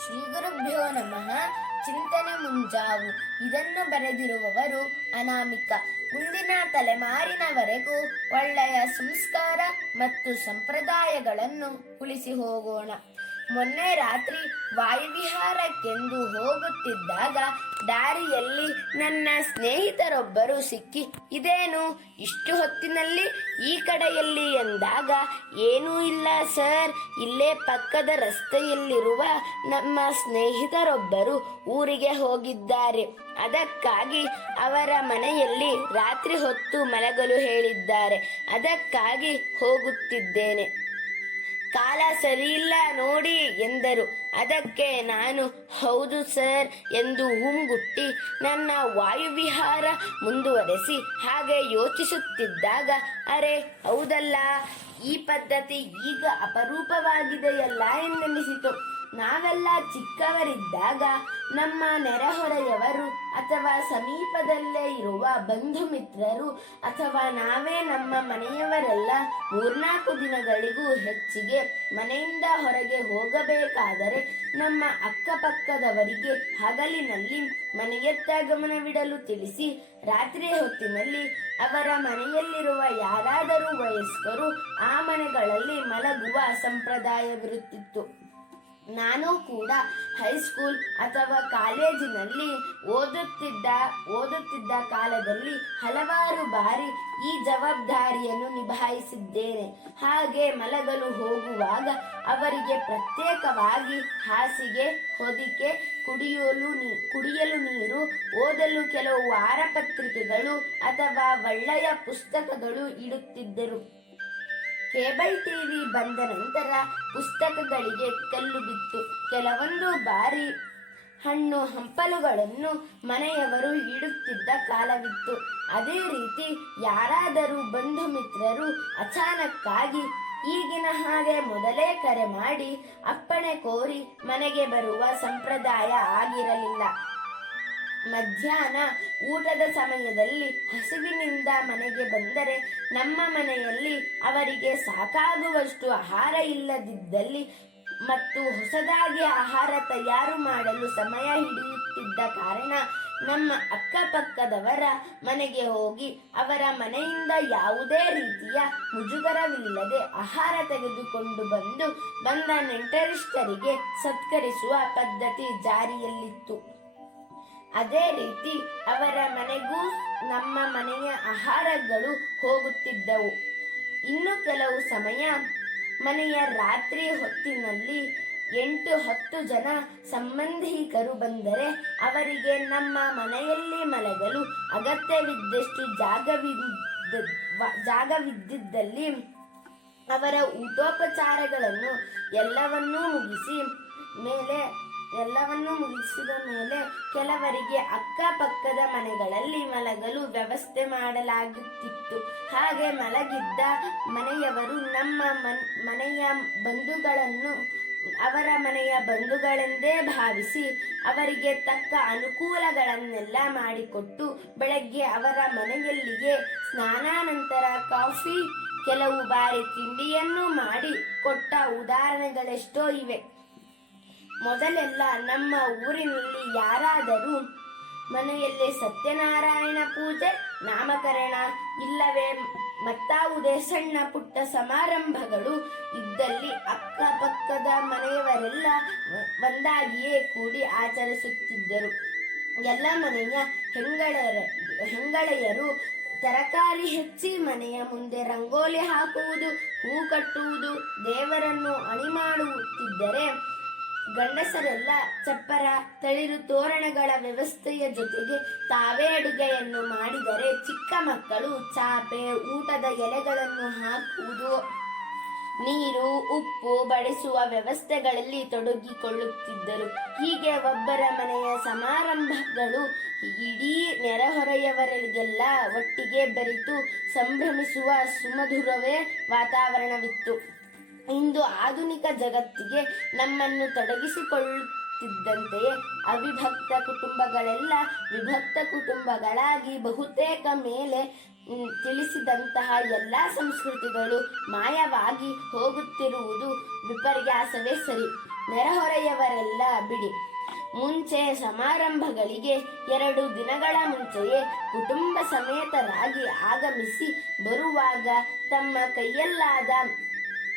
ಶ್ರೀ ಗುರುಭ್ಯೋ ನಮಃ. ಚಿಂತನೆ ಮುಂಜಾವು. ಇದನ್ನು ಬರೆದಿರುವವರು ಅನಾಮಿಕ. ಮುಂದಿನ ತಲೆಮಾರಿನವರೆಗೂ ಒಳ್ಳೆಯ ಸಂಸ್ಕಾರ ಮತ್ತು ಸಂಪ್ರದಾಯಗಳನ್ನು ಉಳಿಸಿ ಹೋಗೋಣ. ಮೊನ್ನೆ ರಾತ್ರಿ ವಾಯುವಿಹಾರಕ್ಕೆಂದು ಹೋಗುತ್ತಿದ್ದಾಗ ದಾರಿಯಲ್ಲಿ ನನ್ನ ಸ್ನೇಹಿತರೊಬ್ಬರು ಸಿಕ್ಕಿ, ಇದೇನು ಇಷ್ಟು ಹೊತ್ತಿನಲ್ಲಿ ಈ ಕಡೆಯಲ್ಲಿ ಎಂದಾಗ, ಏನೂ ಇಲ್ಲ ಸರ್, ಇಲ್ಲೇ ಪಕ್ಕದ ರಸ್ತೆಯಲ್ಲಿರುವ ನಮ್ಮ ಸ್ನೇಹಿತರೊಬ್ಬರು ಊರಿಗೆ ಹೋಗಿದ್ದಾರೆ. ಅದಕ್ಕಾಗಿ ಅವರ ಮನೆಯಲ್ಲಿ ರಾತ್ರಿ ಹೊತ್ತು ಮಲಗಲು ಹೇಳಿದ್ದಾರೆ. ಅದಕ್ಕಾಗಿ ಹೋಗುತ್ತಿದ್ದೇನೆ. ಕಾಲ ಸರಿಯಿಲ್ಲ ನೋಡಿ ಎಂದರು. ಅದಕ್ಕೆ ನಾನು ಹೌದು ಸರ್ ಎಂದು ಹುಂಗುಟ್ಟಿ ನನ್ನ ವಾಯುವಿಹಾರ ಮುಂದುವರೆಸಿ ಹಾಗೆ ಯೋಚಿಸುತ್ತಿದ್ದಾಗ, ಅರೆ ಹೌದಲ್ಲ, ಈ ಪದ್ಧತಿ ಈಗ ಅಪರೂಪವಾಗಿದೆಯಲ್ಲ ಎಂದೆನಿಸಿತು. ನಾವೆಲ್ಲ ಚಿಕ್ಕವರಿದ್ದಾಗ ನಮ್ಮ ನೆರೆಹೊರೆಯವರು ಅಥವಾ ಸಮೀಪದಲ್ಲೇ ಇರುವ ಬಂಧು ಮಿತ್ರರು ಅಥವಾ ನಾವೇ ನಮ್ಮ ಮನೆಯವರೆಲ್ಲ 3-4 ದಿನಗಳಿಗೂ ಹೆಚ್ಚಿಗೆ ಮನೆಯಿಂದ ಹೊರಗೆ ಹೋಗಬೇಕಾದರೆ ನಮ್ಮ ಅಕ್ಕಪಕ್ಕದವರಿಗೆ ಹಗಲಿನಲ್ಲಿ ಮನೆಯತ್ತ ಗಮನವಿಡಲು ತಿಳಿಸಿ ರಾತ್ರಿ ಹೊತ್ತಿನಲ್ಲಿ ಅವರ ಮನೆಯಲ್ಲಿರುವ ಯಾರಾದರೂ ವಯಸ್ಕರು ಆ ಮನೆಗಳಲ್ಲಿ ಮಲಗುವ ಸಂಪ್ರದಾಯವಿರುತ್ತಿತ್ತು. ನಾನು ಕೂಡ ಹೈಸ್ಕೂಲ್ ಅಥವಾ ಕಾಲೇಜಿನಲ್ಲಿ ಓದುತ್ತಿದ್ದ ಕಾಲದಲ್ಲಿ ಹಲವಾರು ಬಾರಿ ಈ ಜವಾಬ್ದಾರಿಯನ್ನು ನಿಭಾಯಿಸಿದ್ದೇನೆ. ಹಾಗೆ ಮಲಗಲು ಹೋಗುವಾಗ ಅವರಿಗೆ ಪ್ರತ್ಯೇಕವಾಗಿ ಹಾಸಿಗೆ, ಹೊದಿಕೆ, ಕುಡಿಯಲು ನೀರು, ಓದಲು ಕೆಲವು ವಾರಪತ್ರಿಕೆಗಳು ಅಥವಾ ಒಳ್ಳೆಯ ಪುಸ್ತಕಗಳು ಇಡುತ್ತಿದ್ದರು. ಕೇಬಲ್ ಟಿವಿ ಬಂದ ನಂತರ ಪುಸ್ತಕಗಳಿಗೆ ಕಲ್ಲು ಬಿತ್ತು. ಕೆಲವೊಂದು ಬಾರಿ ಹಣ್ಣು ಹಂಪಲುಗಳನ್ನು ಮನೆಯವರು ಇಡುತ್ತಿದ್ದ ಕಾಲವಿತ್ತು. ಅದೇ ರೀತಿ ಯಾರಾದರೂ ಬಂಧು ಮಿತ್ರರು ಅಚಾನಕ್ಕಾಗಿ ಈಗಿನ ಹಾಗೆ ಮೊದಲೇ ಕರೆ ಮಾಡಿ ಅಪ್ಪಣೆ ಕೋರಿ ಮನೆಗೆ ಬರುವ ಸಂಪ್ರದಾಯ ಆಗಿರಲಿಲ್ಲ. ಮಧ್ಯಾಹ್ನ ಊಟದ ಸಮಯದಲ್ಲಿ ಹಸಿವಿನಿಂದ ಮನೆಗೆ ಬಂದರೆ ನಮ್ಮ ಮನೆಯಲ್ಲಿ ಅವರಿಗೆ ಸಾಕಾಗುವಷ್ಟು ಆಹಾರ ಇಲ್ಲದಿದ್ದಲ್ಲಿ ಮತ್ತು ಹೊಸದಾಗಿ ಆಹಾರ ತಯಾರು ಮಾಡಲು ಸಮಯ ಹಿಡಿಯುತ್ತಿದ್ದ ಕಾರಣ ನಮ್ಮ ಅಕ್ಕಪಕ್ಕದವರ ಮನೆಗೆ ಹೋಗಿ ಅವರ ಮನೆಯಿಂದ ಯಾವುದೇ ರೀತಿಯ ಮುಜುಗರವಿಲ್ಲದೆ ಆಹಾರ ತೆಗೆದುಕೊಂಡು ಬಂದ ನೆಂಟರಿಷ್ಟರಿಗೆ ಸತ್ಕರಿಸುವ ಪದ್ಧತಿ ಜಾರಿಯಲ್ಲಿತ್ತು. ಅದೇ ರೀತಿ ಅವರ ಮನೆಗೂ ನಮ್ಮ ಮನೆಯ ಆಹಾರಗಳು ಹೋಗುತ್ತಿದ್ದವು. ಇನ್ನು ಕೆಲವು ಸಮಯ ಮನೆಯ ರಾತ್ರಿ ಹೊತ್ತಿನಲ್ಲಿ 8-10 ಜನ ಸಂಬಂಧಿಕರು ಬಂದರೆ ಅವರಿಗೆ ನಮ್ಮ ಮನೆಯಲ್ಲಿ ಮಲಗಲು ಅಗತ್ಯವಿದ್ದಷ್ಟು ಜಾಗವಿದ್ದಲ್ಲಿ ಅವರ ಊಟೋಪಚಾರಗಳನ್ನು ಎಲ್ಲವನ್ನೂ ಮುಗಿಸಿದ ಮೇಲೆ ಕೆಲವರಿಗೆ ಅಕ್ಕಪಕ್ಕದ ಮನೆಗಳಲ್ಲಿ ಮಲಗಲು ವ್ಯವಸ್ಥೆ ಮಾಡಲಾಗುತ್ತಿತ್ತು. ಹಾಗೆ ಮಲಗಿದ್ದ ಮನೆಯವರು ನಮ್ಮ ಮನೆಯ ಬಂಧುಗಳನ್ನು ಅವರ ಮನೆಯ ಬಂಧುಗಳೆಂದೇ ಭಾವಿಸಿ ಅವರಿಗೆ ತಕ್ಕ ಅನುಕೂಲಗಳನ್ನೆಲ್ಲ ಮಾಡಿಕೊಟ್ಟು ಬೆಳಗ್ಗೆ ಅವರ ಮನೆಯಲ್ಲಿಯೇ ಸ್ನಾನಾನಂತರ ಕಾಫಿ, ಕೆಲವು ಬಾರಿ ತಿಂಡಿಯನ್ನು ಮಾಡಿ ಕೊಟ್ಟ ಉದಾಹರಣೆಗಳೆಷ್ಟೋ ಇವೆ. ಮೊದಲೆಲ್ಲ ನಮ್ಮ ಊರಿನಲ್ಲಿ ಯಾರಾದರೂ ಮನೆಯಲ್ಲಿ ಸತ್ಯನಾರಾಯಣ ಪೂಜೆ, ನಾಮಕರಣ ಇಲ್ಲವೇ ಮತ್ತಾವುದೇ ಸಣ್ಣ ಪುಟ್ಟ ಸಮಾರಂಭಗಳು ಇದ್ದಲ್ಲಿ ಅಕ್ಕಪಕ್ಕದ ಮನೆಯವರೆಲ್ಲ ಒಂದಾಗಿಯೇ ಕೂಡಿ ಆಚರಿಸುತ್ತಿದ್ದರು. ಎಲ್ಲ ಮನೆಯ ಹೆಂಗಳೆಯರು ತರಕಾರಿ ಹೆಚ್ಚಿ ಮನೆಯ ಮುಂದೆ ರಂಗೋಲಿ ಹಾಕುವುದು, ಹೂ ಕಟ್ಟುವುದು, ದೇವರನ್ನು ಅಣಿ ಮಾಡುತ್ತಿದ್ದರೆ ಗಂಡಸರೆಲ್ಲ ಚಪ್ಪರ, ತಳಿರು ತೋರಣಗಳ ವ್ಯವಸ್ಥೆಯ ಜೊತೆಗೆ ತಾವೇ ಅಡುಗೆಯನ್ನು ಮಾಡಿದರೆ ಚಿಕ್ಕ ಮಕ್ಕಳು ಚಾಪೆ, ಊಟದ ಎಲೆಗಳನ್ನು ಹಾಕುವುದು, ನೀರು, ಉಪ್ಪು ಬಡಿಸುವ ವ್ಯವಸ್ಥೆಗಳಲ್ಲಿ ತೊಡಗಿಕೊಳ್ಳುತ್ತಿದ್ದರು. ಹೀಗೆ ಒಬ್ಬರ ಮನೆಯ ಸಮಾರಂಭಗಳು ಇಡೀ ನೆರೆಹೊರೆಯವರಿಗೆಲ್ಲ ಒಟ್ಟಿಗೆ ಬೆರೆತು ಸಂಭ್ರಮಿಸುವ ಸುಮಧುರವೇ ವಾತಾವರಣವಿತ್ತು. ಇಂದು ಆಧುನಿಕ ಜಗತ್ತಿಗೆ ನಮ್ಮನ್ನು ತೊಡಗಿಸಿಕೊಳ್ಳುತ್ತಿದ್ದಂತೆಯೇ ಅವಿಭಕ್ತ ಕುಟುಂಬಗಳೆಲ್ಲ ವಿಭಕ್ತ ಕುಟುಂಬಗಳಾಗಿ ಬಹುತೇಕ ಮೇಲೆ ತಿಳಿಸಿದಂತಹ ಎಲ್ಲ ಸಂಸ್ಕೃತಿಗಳು ಮಾಯವಾಗಿ ಹೋಗುತ್ತಿರುವುದು ವಿಪರ್ಯಾಸವೇ ಸರಿ. ನೆರೆಹೊರೆಯವರೆಲ್ಲ ಬಿಡಿ. ಮುಂಚೆ ಸಮಾರಂಭಗಳಿಗೆ 2 ದಿನಗಳ ಮುಂಚೆಯೇ ಕುಟುಂಬ ಸಮೇತರಾಗಿ ಆಗಮಿಸಿ ಬರುವಾಗ ತಮ್ಮ ಕೈಯಲ್ಲಾದ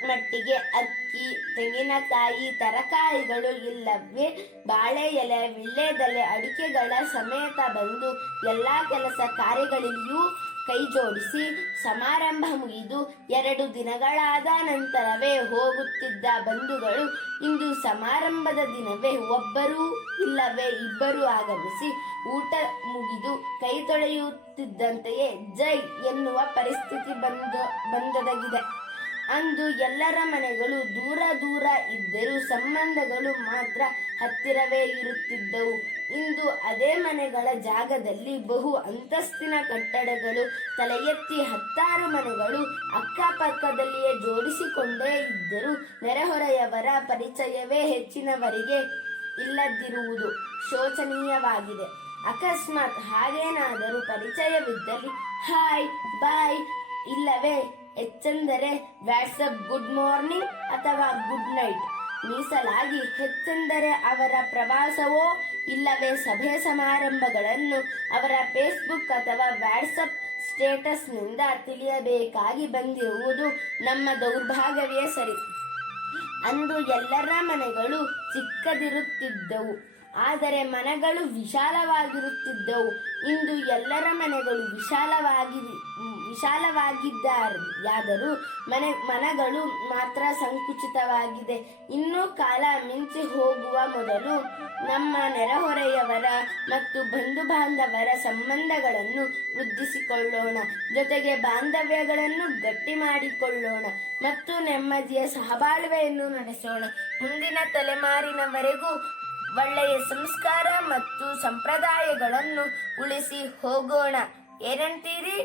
ಮಟ್ಟಿಗೆ ಅಕ್ಕಿ, ತೆಂಗಿನಕಾಯಿ, ತರಕಾರಿಗಳು ಇಲ್ಲವೇ ಬಾಳೆ ಎಲೆ, ವಿಳ್ಳೆದೆಲೆ, ಅಡಿಕೆಗಳ ಸಮೇತ ಬಂದು ಎಲ್ಲಾ ಕೆಲಸ ಕಾರ್ಯಗಳಲ್ಲಿಯೂ ಕೈ ಜೋಡಿಸಿ ಸಮಾರಂಭ ಮುಗಿದು 2 ದಿನಗಳಾದ ನಂತರವೇ ಹೋಗುತ್ತಿದ್ದ ಬಂಧುಗಳು ಇಂದು ಸಮಾರಂಭದ ದಿನವೇ ಒಬ್ಬರು ಇಲ್ಲವೇ ಇಬ್ಬರು ಆಗಮಿಸಿ ಊಟ ಮುಗಿದು ಕೈ ತೊಳೆಯುತ್ತಿದ್ದಂತೆಯೇ ಜೈ ಎನ್ನುವ ಪರಿಸ್ಥಿತಿ ಬಂದೊದಗಿದೆ. ಅಂದು ಎಲ್ಲರ ಮನೆಗಳು ದೂರ ದೂರ ಇದ್ದರೂ ಸಂಬಂಧಗಳು ಮಾತ್ರ ಹತ್ತಿರವೇ ಇರುತ್ತಿದ್ದವು. ಇಂದು ಅದೇ ಮನೆಗಳ ಜಾಗದಲ್ಲಿ ಬಹು ಅಂತಸ್ತಿನ ಕಟ್ಟಡಗಳು ತಲೆ ಎತ್ತಿ 10 ಮನೆಗಳು ಅಕ್ಕಪಕ್ಕದಲ್ಲಿಯೇ ಜೋಡಿಸಿಕೊಂಡೇ ಇದ್ದರೂ ನೆರೆಹೊರೆಯವರ ಪರಿಚಯವೇ ಹೆಚ್ಚಿನವರಿಗೆ ಇಲ್ಲದಿರುವುದು ಶೋಚನೀಯವಾಗಿದೆ. ಅಕಸ್ಮಾತ್ ಹಾಗೇನಾದರೂ ಪರಿಚಯವಿದ್ದಲ್ಲಿ ಹಾಯ್, ಬಾಯ್ ಇಲ್ಲವೇ ಹೆಚ್ಚೆಂದರೆ ವಾಟ್ಸಪ್ ಗುಡ್ ಮಾರ್ನಿಂಗ್ ಅಥವಾ ಗುಡ್ ನೈಟ್ ಮೀಸಲಾಗಿ, ಹೆಚ್ಚೆಂದರೆ ಅವರ ಪ್ರವಾಸವೋ ಇಲ್ಲವೇ ಸಭೆ ಸಮಾರಂಭಗಳನ್ನು ಅವರ ಫೇಸ್ಬುಕ್ ಅಥವಾ ವಾಟ್ಸಪ್ ಸ್ಟೇಟಸ್ನಿಂದ ತಿಳಿಯಬೇಕಾಗಿ ಬಂದಿರುವುದು ನಮ್ಮ ದೌರ್ಭಾಗ್ಯವೇ ಸರಿ. ಅಂದು ಎಲ್ಲರ ಮನೆಗಳು ಚಿಕ್ಕದಿರುತ್ತಿದ್ದವು, ಆದರೆ ಮನೆಗಳು ವಿಶಾಲವಾಗಿರುತ್ತಿದ್ದವು. ಇಂದು ಎಲ್ಲರ ಮನೆಗಳು ವಿಶಾಲವಾಗಿದ್ದಾದರೂ ಮನೆಗಳು ಮಾತ್ರ ಸಂಕುಚಿತವಾಗಿದೆ. ಇನ್ನೂ ಕಾಲ ಮಿಂಚಿ ಹೋಗುವ ಮೊದಲು ನಮ್ಮ ನೆರೆಹೊರೆಯವರ ಮತ್ತು ಬಂಧು ಬಾಂಧವರ ಸಂಬಂಧಗಳನ್ನು ವೃದ್ಧಿಸಿಕೊಳ್ಳೋಣ, ಜೊತೆಗೆ ಬಾಂಧವ್ಯಗಳನ್ನು ಗಟ್ಟಿ ಮಾಡಿಕೊಳ್ಳೋಣ ಮತ್ತು ನೆಮ್ಮದಿಯ ಸಹಬಾಳ್ವೆಯನ್ನು ನಡೆಸೋಣ. ಮುಂದಿನ ತಲೆಮಾರಿನವರೆಗೂ ಒಳ್ಳೆಯ ಸಂಸ್ಕಾರ ಮತ್ತು ಸಂಪ್ರದಾಯಗಳನ್ನು ಉಳಿಸಿ ಹೋಗೋಣ. ಏನಂತೀರಿ?